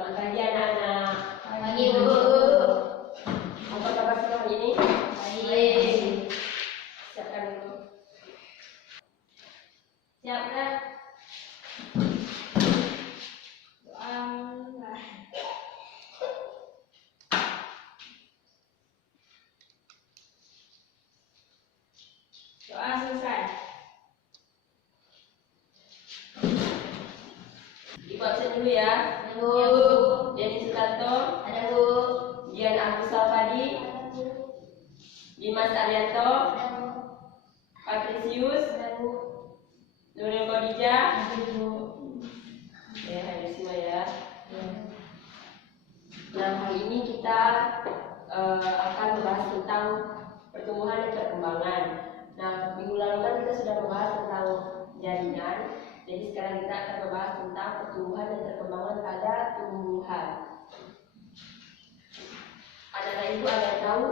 Selamat pagi anak-anak. Pagi, Bu. Apa kabar sekarang ini? Baik. Siapkan dulu. Siap, Kak? Doa. Doa selesai. Ibu absen dulu ya. Ada, Bu. Denny Sutanto, Ada, Bu. Dian Agus Salvadi, Ada, Bu. Dimas Arianto, Ada, Bu. Patrisius, Ada, Bu. Nuril Khadijah. Ada, Bu. Ya, hadir semua ya. Nah, hari ini kita akan membahas tentang pertumbuhan dan perkembangan. Nah, minggu lalu kan kita sudah membahas tentang jaringan. Jadi sekarang kita akan membahas tentang pertumbuhan dan perkembangan pada tumbuhan. Anak-anak ibu ada tahu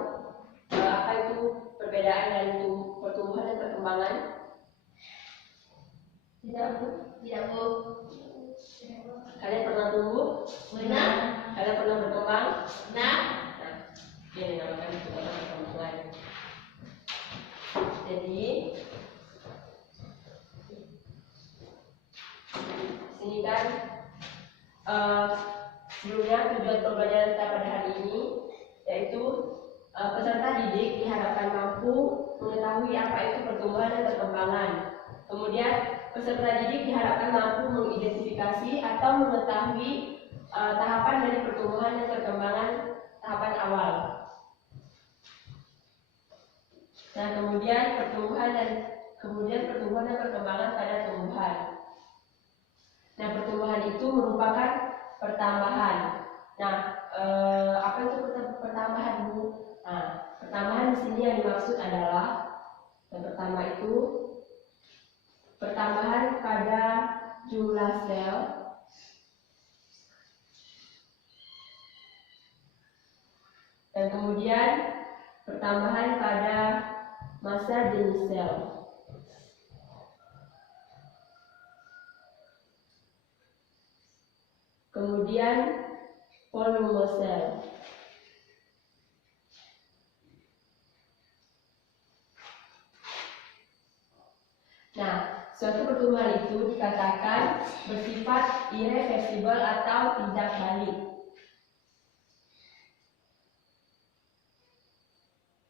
apa itu perbedaan dari pertumbuhan dan perkembangan? Tidak, Bu. Tidak, Bu. Kalian pernah tumbuh? Benar. Kalian pernah berkembang? Benar. Nah, ini dinamakan pertumbuhan dan perkembangan. Jadi sini kan sebelumnya tujuan pembelajaran kita pada hari ini yaitu peserta didik diharapkan mampu mengetahui apa itu pertumbuhan dan perkembangan. Kemudian peserta didik diharapkan mampu mengidentifikasi atau mengetahui tahapan dari pertumbuhan dan perkembangan tahapan awal. Nah, kemudian pertumbuhan dan perkembangan pada tumbuhan. Nah, pertumbuhan itu merupakan pertambahan. Nah, apa itu pertambahan, Bu? Nah, pertambahan di sini yang dimaksud adalah yang pertama itu pertambahan pada jumlah sel, dan kemudian pertambahan pada massa jenis sel. Kemudian volume sel. Nah, suatu pertumbuhan itu dikatakan bersifat irreversibel atau tidak balik.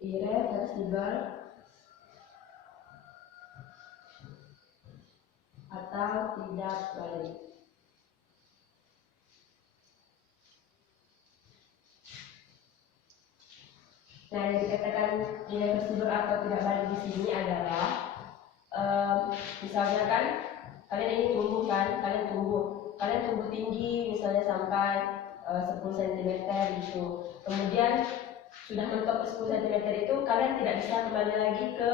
Irreversibel atau tidak balik. Nah, yang dikatakan irreversibel atau tidak balik di sini adalah misalnya kan kalian ingin tumbuh kan, kalian tumbuh tinggi misalnya sampai 10 cm gitu. Kemudian sudah mentok 10 cm itu kalian tidak bisa kembali lagi ke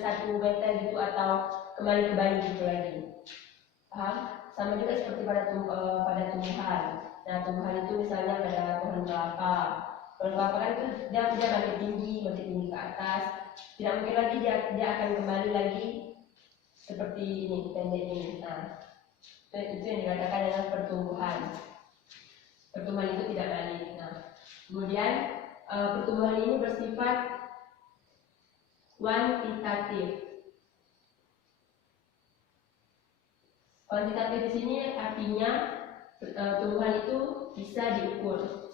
satu meter gitu atau kembali ke bayi gitu lagi. Paham? Sama juga seperti pada tumbuhan. Nah, tumbuhan itu misalnya pada pohon kelapa. Pohon kelapa kan itu dia makin tinggi ke atas. Tidak mungkin lagi dia akan kembali lagi seperti ini, pendek ini. Nah, itu yang dikatakan dengan pertumbuhan. Pertumbuhan itu tidak balik. Nah, kemudian pertumbuhan ini bersifat kuantitatif. Kuantitatif di sini artinya tumbuhan itu bisa diukur.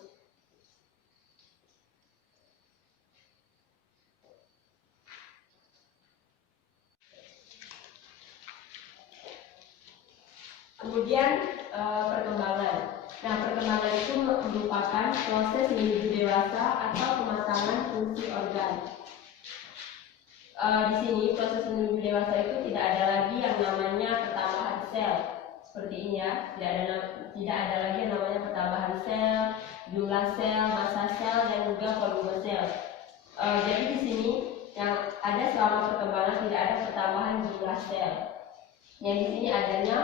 Kemudian perkembangan. Nah, perkembangan itu merupakan proses menuju dewasa atau pematangan fungsi organ. Di sini proses menuju dewasa itu tidak ada lagi yang namanya pertambahan sel seperti ini ya. Tidak ada lagi yang namanya pertambahan sel, jumlah sel, massa sel, dan juga volume sel. Jadi di sini yang ada selama perkembangan tidak ada pertambahan jumlah sel. Yang di sini adanya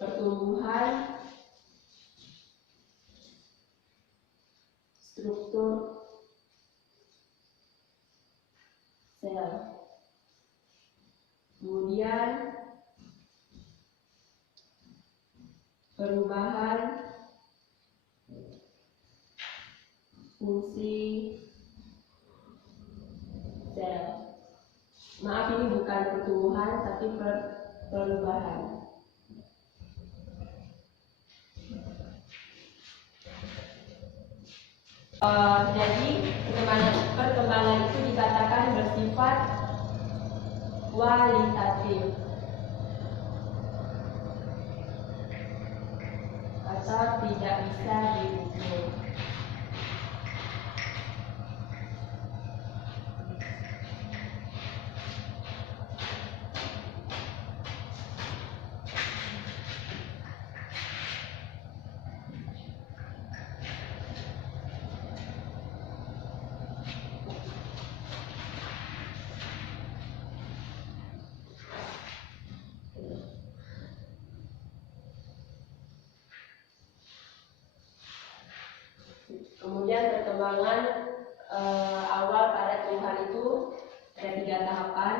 pertumbuhan struktur sel. Kemudian perubahan fungsi sel. Maaf, ini bukan pertumbuhan tapi perubahan. Jadi perkembangan itu dikatakan bersifat kualitatif atau tidak bisa diukur. Kemudian perkembangan awal pada tumbuhan itu ada 3 tahapan.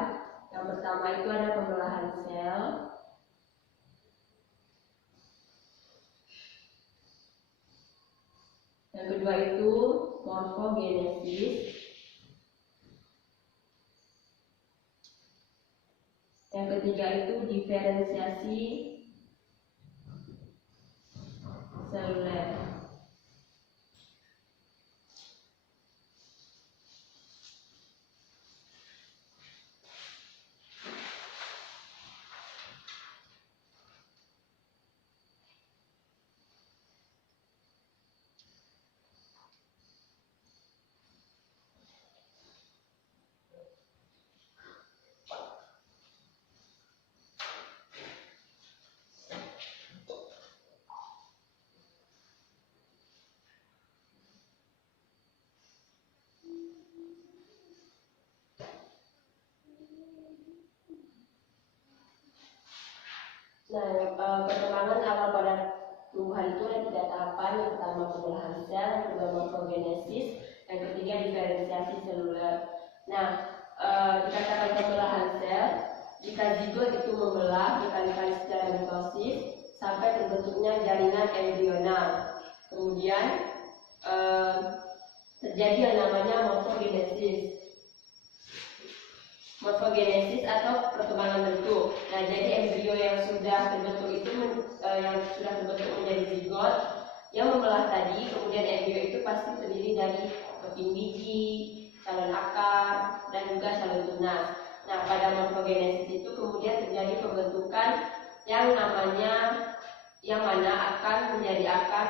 Yang pertama itu ada pembelahan sel. Yang kedua itu morfogenesis. Yang ketiga itu diferensiasi seluler. Nah, perkembangan awal pada tumbuhan itu ada 3 tahapan. Yang pertama pembelahan sel, yang kedua morfogenesis, yang ketiga diferensiasi seluler. Nah, dikatakan pembelahan sel jika zigot itu membelah berkali-kali secara mitosis sampai terbentuknya jaringan embrional. Kemudian terjadi yang namanya morfogenesis. Morfogenesis atau perkembangan bentuk. Nah, jadi embrio yang sudah terbentuk itu menjadi zigot yang membelah tadi. Kemudian embrio itu pasti terdiri dari keping biji, saluran akar, dan juga saluran tunas. Nah, pada morfogenesis itu kemudian terjadi pembentukan yang mana akan menjadi akar,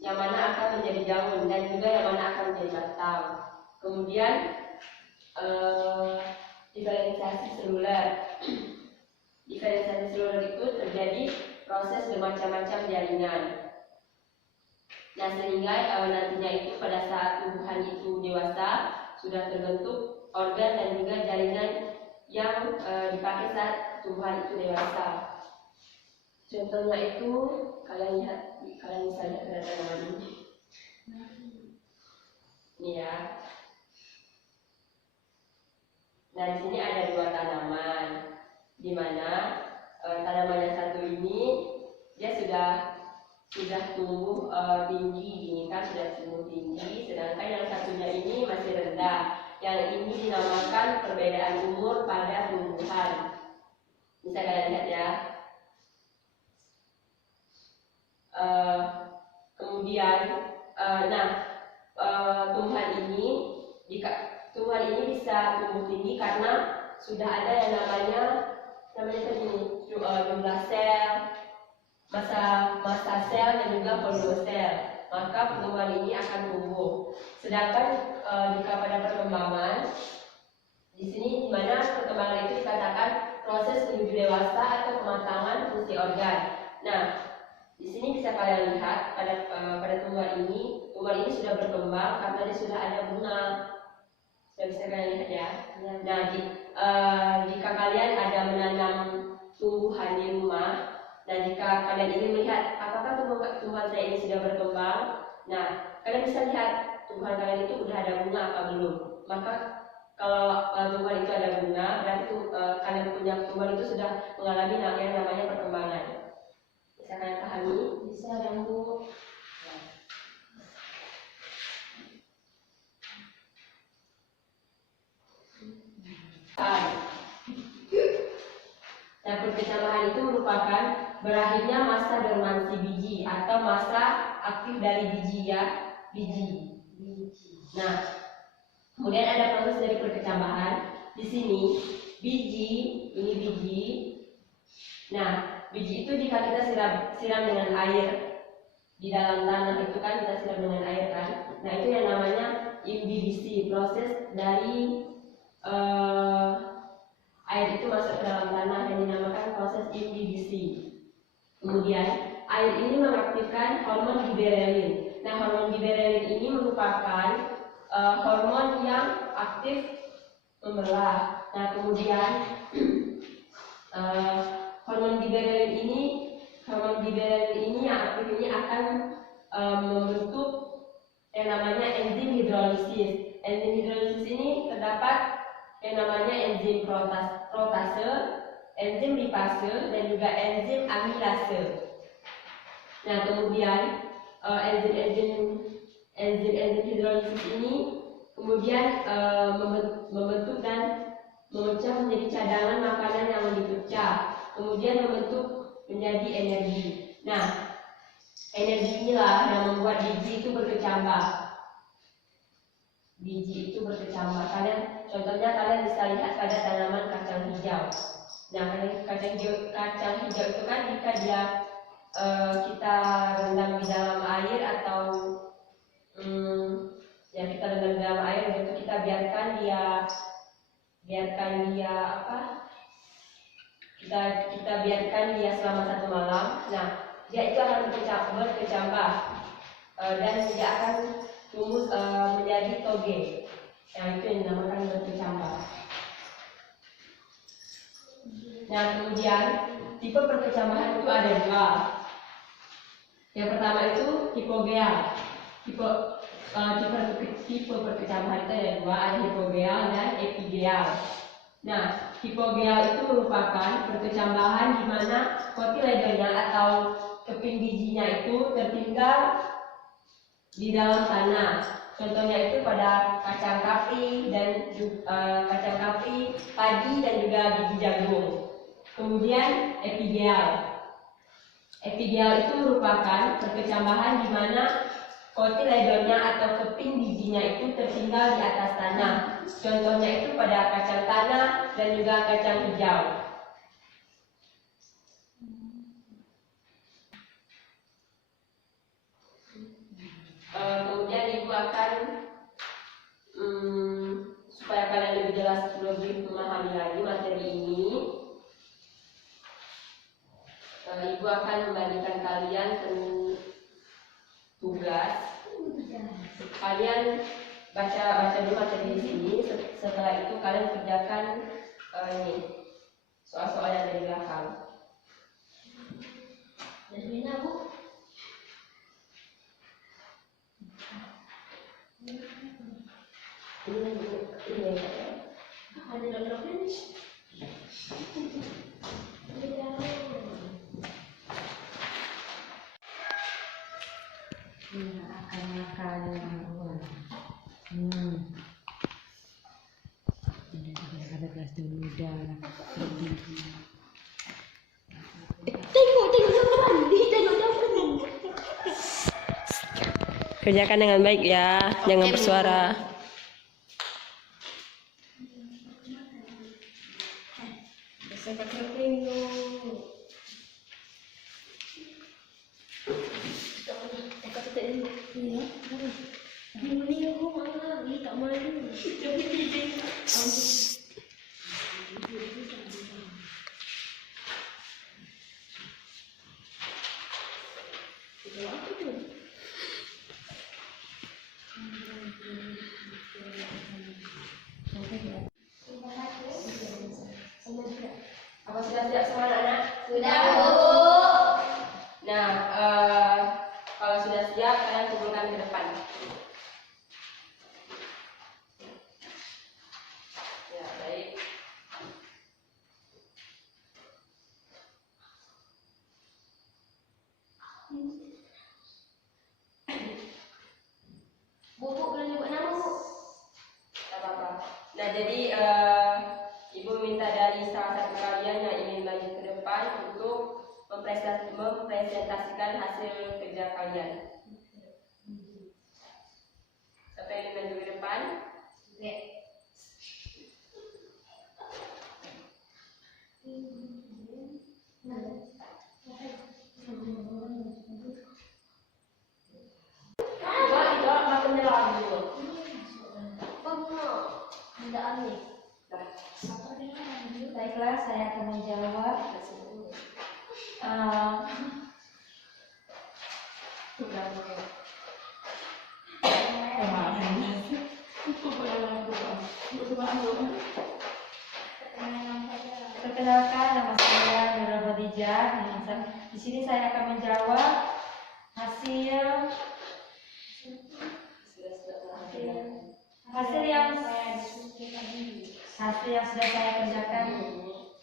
yang mana akan menjadi daun, dan juga yang mana akan menjadi batang. Kemudian diferensiasi seluler. Diferensiasi seluler itu terjadi proses bermacam-macam jaringan. Nah, sehingga nantinya itu pada saat tumbuhan itu dewasa sudah terbentuk organ dan juga jaringan yang dipakai saat tumbuhan itu dewasa. Contohnya itu kalian bisa lihat pada tanaman ini. Ini ya. Nah, di sini ada 2 tanaman, di mana tanaman yang satu ini dia sudah tumbuh tinggi, ini kan sudah tumbuh tinggi, sedangkan yang satunya ini masih rendah. Yang ini dinamakan perbedaan umur pada tumbuhan. Bisa kalian lihat ya. Kemudian, tumbuhan ini bisa tumbuh tinggi karena sudah ada yang namanya jumlah sel, massa sel, dan juga poligosel. Maka pertumbuhan ini akan tumbuh. Sedangkan jika pada perkembangan di sini, di mana perkembangan itu dikatakan proses menuju dewasa atau kematangan fungsi organ. Nah, di sini bisa kalian lihat pada tumbuhan ini sudah berkembang karena dia sudah ada bunga. Sudah bisa kalian lihat ya. Nah, jika kalian ada menanam tumbuhan di rumah, dan jika kalian ingin melihat apakah tumbuhan saya ini sudah berkembang, nah kalian bisa lihat tumbuhan kalian itu sudah ada bunga apa belum. Maka kalau tumbuhan itu ada bunga, berarti kalian punya tumbuhan itu sudah mengalami yang namanya perkembangan. Bisa kalian pahami? Bisa dong Bu. Nah, perkecambahan itu merupakan berakhirnya masa dormansi biji atau masa aktif dari biji ya, biji. Nah, kemudian ada proses dari perkecambahan. Di sini biji, ini biji. Nah, biji itu jika kita siram dengan air di dalam tanah itu kan kita siram dengan air kan. Nah, itu yang namanya imbibisi, proses dari air itu masuk ke dalam tanah yang dinamakan proses imbibisi. Kemudian air ini mengaktifkan hormon giberelin. Nah, hormon giberelin ini merupakan hormon yang aktif membelah. Nah, kemudian hormon giberelin ini yang aktif ini akan membentuk yang namanya enzim hidrolisis. Enzim hidrolisis ini terdapat yang namanya enzim protase, enzim lipase, dan juga enzim amilase. Nah, kemudian enzim hidrolisis ini kemudian membentuk dan memecah menjadi cadangan makanan yang dipecah, kemudian membentuk menjadi energi. Nah, energi inilah yang membuat biji itu berkecambah. Biji itu berkecambah. Contohnya kalian bisa lihat pada tanaman kacang hijau. Nah, kacang hijau itu kan jika dia kita rendam di dalam air atau ya kita rendam di dalam air, itu kita biarkan dia kita biarkan dia selama 1 malam. Nah, dia itu akan berkecambah dan dia akan tumbuh menjadi toge. Yang itu yang dinamakan berkecambah. Nah, kemudian tipe perkecambahan itu ada 2. Yang pertama itu hipogeal. Tipe perkecambahan itu ada 2, ada hipogeal dan epigeal. Nah, hipogeal itu merupakan perkecambahan di mana kotiledonya atau keping bijinya itu tertinggal di dalam tanah. Contohnya itu pada kacang kapri padi dan juga biji jagung. Kemudian epigeal. Epigeal itu merupakan perkecambahan di mana kotiledonnya atau keping bijinya itu tertinggal di atas tanah. Contohnya itu pada kacang tanah dan juga kacang hijau. Kemudian ibu akan supaya kalian lebih jelas, lebih memahami lagi materi ini, ibu akan membagikan kalian tugas. Kalian baca dulu materi di sini. Setelah itu kalian kerjakan ini soal-soal yang ada di belakang. Dari mana Bu? Ini Ada dokternya. akan makan buah. Ada kelas dulu dah. Tengok mandi, tengok. Kerjakan dengan baik ya, jangan bersuara. Apa sudah siap semua anak-anak? Sudah Bu. Nah, kalau sudah siap kalian kumpulkan ke depan. Jadi Ibu minta dari salah satu kalian yang ingin maju ke depan untuk mempresentasikan hasil kerja kalian. Siapa yang ingin maju ke depan? Oke. Tidak makan nyelam dulu. Tidak ambil. Baiklah, saya akan menjawab. Perkenalkan, nama saya Nurul Khadijah. Di sini saya akan menjawab hasil yang sudah saya kerjakan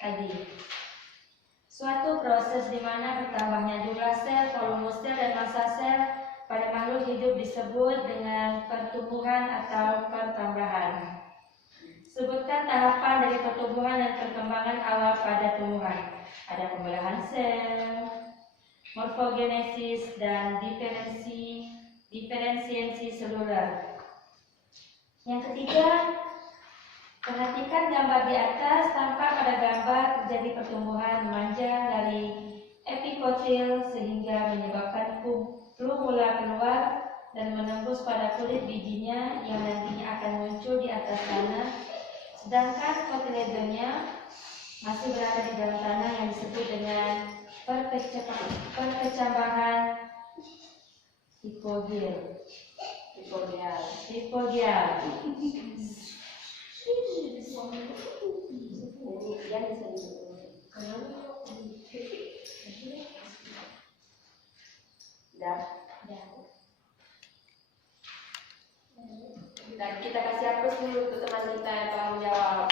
tadi. Suatu proses di mana bertambahnya jumlah sel, volume sel, dan massa sel pada makhluk hidup disebut dengan pertumbuhan atau pertambahan. Sebutkan tahapan dari pertumbuhan dan perkembangan awal pada tumbuhan. Ada pembelahan sel, morfogenesis, dan diferensiasi seluler. Yang ketiga, perhatikan gambar di atas. Tampak pada gambar terjadi pertumbuhan memanjang dari epikotil sehingga menyebabkan plumula keluar dan menembus pada kulit bijinya yang nantinya akan muncul di atas tanah. Sedangkan kotiledonya masih berada di dalam tanah yang disebut dengan perkecambahan hipogial. Dan kita kasih hapus dulu untuk teman kita yang telah menjawab.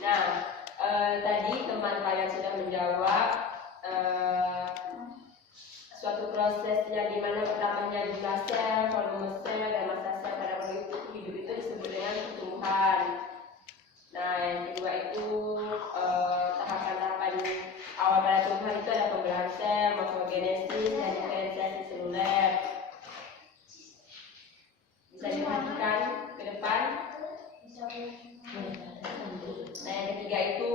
Nah, tadi teman kalian sudah menjawab suatu proses yang dimana pertamanya jumlah sel, volume sel, dan massa sel pada makhluk hidup itu disebut dengan pertumbuhan. Nah, yang kedua itu tahapan-tahapan awal pada tumbuhan itu ada pembelahan sel, morfogenesis, dan diferensiasi seluler. Bisa diperhatikan ke depan. Nah, yang ketiga itu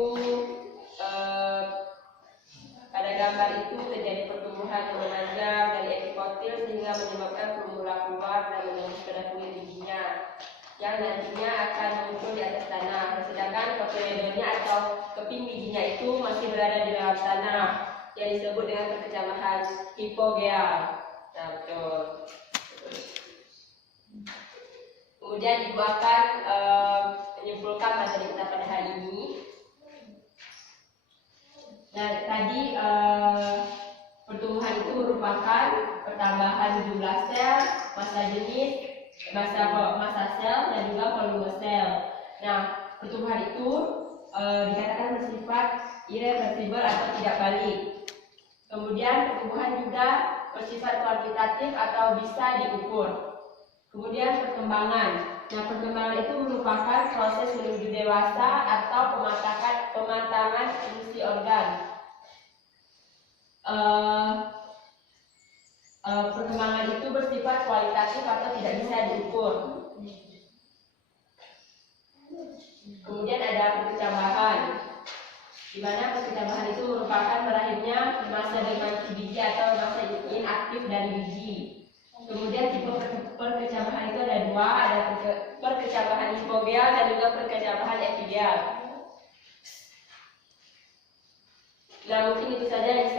pada gambar itu terjadi pertumbuhan yang memanjang dari epikotil sehingga menyebabkan plumula keluar dan menembus pada kulit bijinya yang nantinya akan muncul di atas tanah. Sedangkan kotiledonya atau keping bijinya itu masih berada di dalam tanah yang disebut dengan perkecambahan hipogeal. Nah, betul. Kemudian Ibu akan menyimpulkan materi kita pada hari ini. Nah, tadi pertumbuhan itu merupakan pertambahan jumlah sel, massa jenis, massa sel, dan juga volume sel. Nah, pertumbuhan itu dikatakan bersifat irreversibel atau tidak balik. Kemudian pertumbuhan juga bersifat kuantitatif atau bisa diukur. Kemudian perkembangan. Nah, perkembangan itu merupakan proses menuju dewasa atau pematangan fungsi organ. Perkembangan itu bersifat kualitatif atau tidak bisa diukur. Kemudian ada perkecambahan, di mana perkecambahan itu merupakan berakhirnya masa dormansi biji atau masa inaktif dari biji. Kemudian tipe perkecambahan itu ada dua, ada perkecambahan hipogeal dan juga perkecambahan epigeal. Nah, mungkin itu saja yang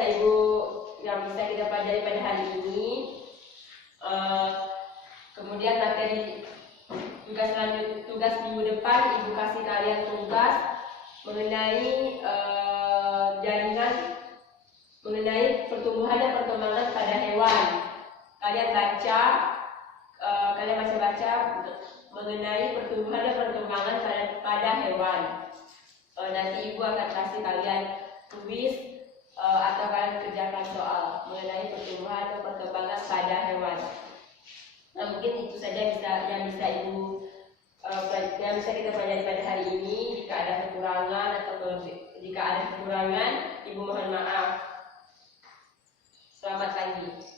bisa kita pelajari pada hari ini. Kemudian materi tugas minggu depan Ibu kasih kalian tugas mengenai jaringan, mengenai pertumbuhan dan perkembangan pada hewan. Kalian baca mengenai pertumbuhan dan perkembangan pada hewan. Nanti Ibu akan kasih kalian tulis atau kalian kerjakan soal mengenai pertumbuhan atau perkembangan pada hewan. Nah, mungkin itu saja yang bisa kita pelajari pada hari ini. Jika ada kekurangan Ibu mohon maaf. Selamat pagi.